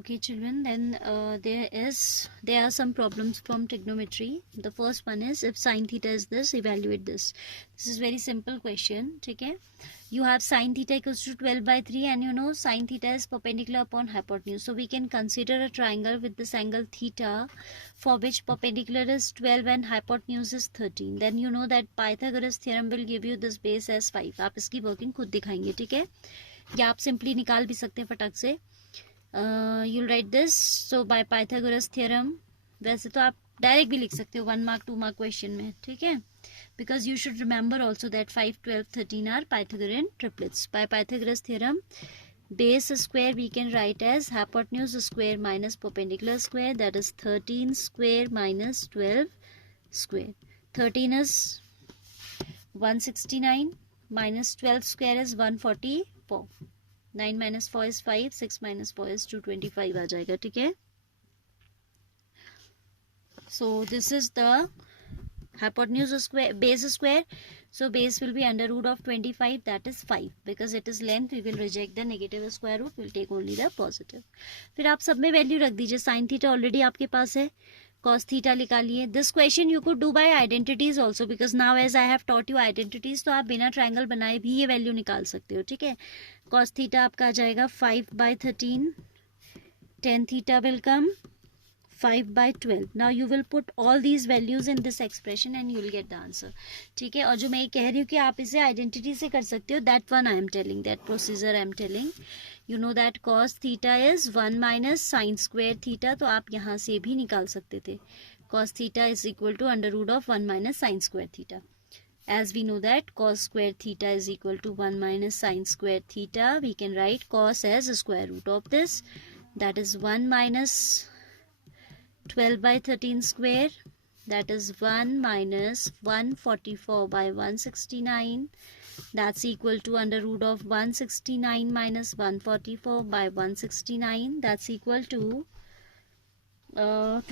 Okay children, then there are some problems from trigonometry. The first one is, if sine theta is this, evaluate this. This is very simple question. Okay, you have sine theta equals to 12/3 and you know sine theta is perpendicular upon hypotenuse, so we can consider a triangle with this angle theta for which perpendicular is 12 and hypotenuse is 13. Then you know that Pythagoras theorem will give you this base as 5. आप इसकी वर्किंग खुद दिखाएंगे, ठीक है, या आप सिंपली निकाल भी सकते हैं फटाक से. you'll write this. So by Pythagoras theorem, वैसे तो आप डायरेक्ट भी लिख सकते हो 1 मार्क 2 मार्क क्वेश्चन में, ठीक है, because you should remember also that 5, 12, 13 are Pythagorean triplets. By Pythagoras theorem, base square we can write as hypotenuse square minus perpendicular square, that is 13 square minus 12 square. 13 is 169 minus 12 square is 144. 9 minus 4 is 5, 6 minus 4 is 225 आ जाएगा, ठीक है. So this is the hypotenuse square, base square. So base will be under root of 25, that is 5. Because it is length, we will reject the negative square root, we will take only the positive. फिर आप सब में वैल्यू रख दीजिए. Sine theta already आपके पास है, cos theta निकालिए. This question you could do by identities also, because now as I have taught you identities, तो आप बिना ट्रायंगल बनाए भी ये वैल्यू निकाल सकते हो, ठीक है. cos थीटा आपका आ जाएगा 5/13. tan theta will come 5/12. Now you will put all these values in this expression and you will get the answer, ठीक है. और जो मैं ये कह रही हूँ कि आप इसे आइडेंटिटी से कर सकते हो, that one I am telling, that procedure I am telling. You know that cos theta is 1 minus sine square theta, तो आप यहाँ से भी निकाल सकते थे. cos theta is equal to under root of 1 minus sine square theta. As we know that cos square theta is equal to 1 minus sin square theta, we can write cos as a square root of this, that is 1 minus 12/13 square, that is 1 minus 144/169, that's equal to under root of 169 minus 144/169, that's equal to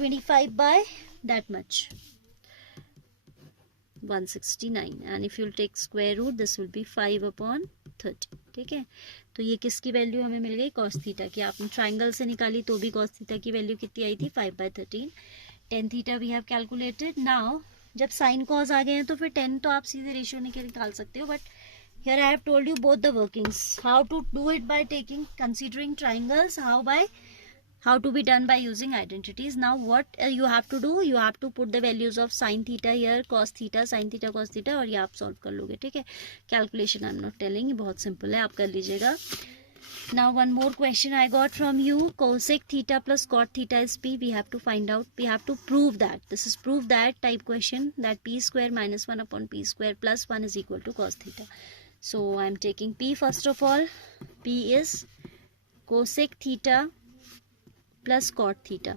25 by that much, 169, and if you'll take square root this will be 5/30, ठीक है. तो ये किसकी वैल्यू हमें मिल गई, cos theta की. आपने ट्राइंगल से निकाली तो भी cos थीटा की वैल्यू कितनी आई थी, 5/13. tan theta we have calculated. Now जब साइन कॉस आ गए हैं तो फिर tan तो आप सीधे रेशियो निकाल सकते हो, but here I have told you both the workings, how to do it by taking considering triangles, how to be done by using identities. Now what you have to do, you have to put the values of sin theta here, cos theta, sin theta, cos theta, और ये आप सॉल्व कर लोगे, ठीक है. Calculation I am not telling, बहुत सिंपल है, आप कर लीजिएगा. Now one more question I got from you, cosec theta plus cot theta is p. We have to find out, we have to prove that, this is prove that type question, that p square minus 1 upon p square plus 1 is equal to cos theta. So I am taking p first of all. P is cosec theta plus cot theta.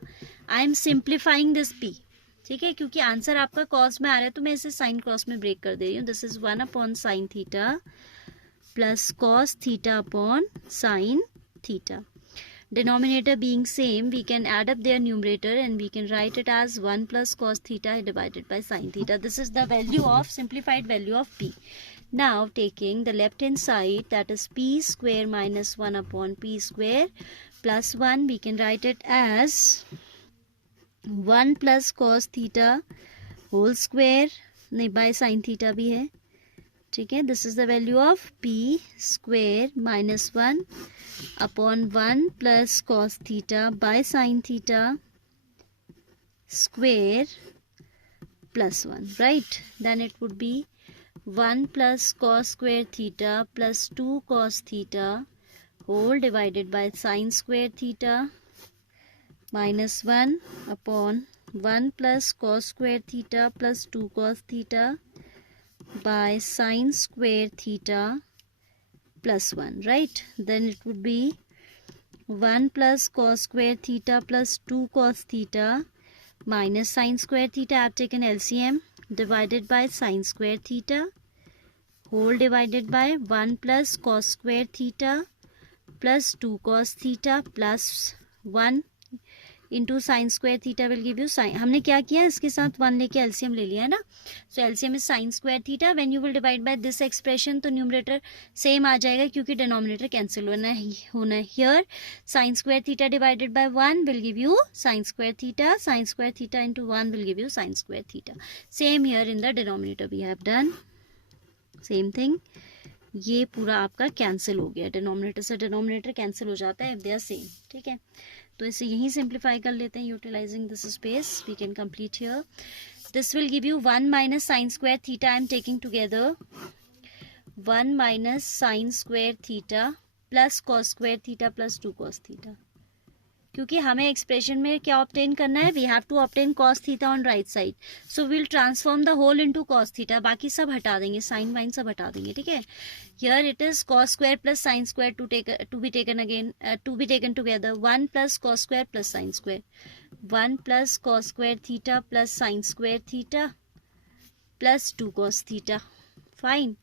I am simplifying this P, ठीक है, क्योंकि आंसर आपका कॉस में आ रहा है तो मैं इसे साइन क्रॉस में ब्रेक कर दे रही हूँ. This is 1 upon sine theta plus cos theta upon sine theta. Denominator being same, we can add up their numerator and we can write it as 1 plus cos theta divided by sine theta. This is the value of simplified value of P. Now taking the left hand side, that is p square minus 1 upon p square plus 1, we can write it as 1 plus cos theta whole square, नहीं by sin theta भी है, ठीक है. This is the value of p square minus 1 upon 1 plus cos theta by sin theta square plus 1, right. Then it would be 1 plus cos square theta plus 2 cos theta whole divided by sin square theta minus 1 upon 1 plus cos square theta plus 2 cos theta by sin square theta plus 1, right. Then it would be 1 plus cos square theta plus 2 cos theta minus sin square theta, I have taken LCM, divided by sin square theta whole divided by 1 plus cos square theta plus 2 cos theta plus 1. Into sine square theta will give you sine, हमने क्या किया इसके साथ 1 लेके एलसीएम ले लिया है ना, so LCM is sine square theta, when you will divide by this expression तो न्यूमरेटर सेम आ जाएगा क्योंकि डिनोमिनेटर कैंसिल होना है here, sine square theta divided by 1 will give you sine square theta into 1 will give you sine square theta, same here in the denominator we have done same thing, ये पूरा आपका कैंसिल हो गया, डिनोमिनेटर से denominator cancel हो जाता है if they are same, ठीक है, तो इसे यहीं सिंप्लीफाई कर लेते हैं utilizing this space, we can complete here, this will give you 1 minus sine square theta, I am taking together 1 minus sine square theta plus cos square theta plus 2 cos theta, क्योंकि हमें एक्सप्रेशन में क्या obtain करना है, we have to obtain cos theta on right side, so we'll transform the whole into cos theta, बाकी सब हटा देंगे, साइन वाइन सब हटा देंगे, ठीक है, here it is cos square plus sine square to be taken together, 1 plus cos square plus sine square, 1 plus cos square theta plus sine square theta plus 2 cos theta, fine.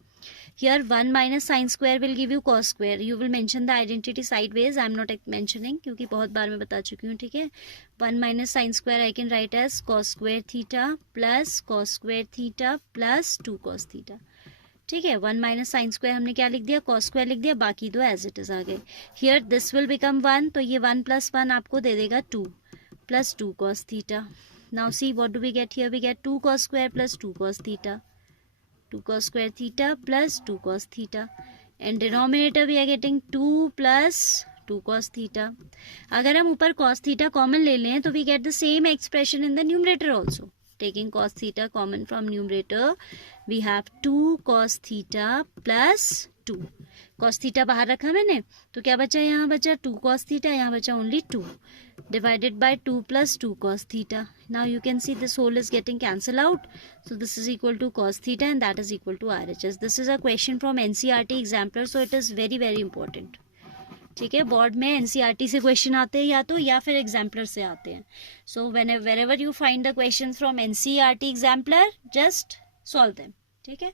Here 1 minus sin square will give you cos square. You will mention the identity sideways. I am not mentioning क्योंकि बहुत बार मैं बता चुकी हूँ, ठीक है. 1 minus sin square I can write as cos square theta plus cos square theta plus 2 cos theta. ठीक है, 1 माइनस साइन स्क्वायर हमने क्या लिख दिया, cos स्क्वायर लिख दिया, बाकी दो एज इट इज आ गए. हियर दिस विल बिकम 1, तो ये 1 प्लस 1 आपको दे देगा 2 प्लस 2 cos theta. Now see what do we get here? We get 2 cos square plus 2 cos theta. 2 cos square theta plus 2 cos theta. And denominator we are getting 2 plus 2 cos theta. अगर हम ऊपर cos theta common ले लें तो we get the same expression in the numerator also. Taking cos theta common from numerator, we have 2 cos theta plus 2. cos theta बाहर रखा मैंने, तो क्या बचा, यहाँ बचा 2 cos theta, यहाँ बचा only 2 divided by 2 plus 2 cos theta. Now you can see this whole is getting cancelled out. So this is equal to cos theta and that is equal to RHS. This is a question from NCERT exemplar, so it is very very important. ठीक है, बोर्ड में NCERT से क्वेश्चन आते हैं या तो, या फिर एग्जाम्पलर से आते हैं. सो wherever you find the questions from NCERT exemplar, just solve them. ठीक है.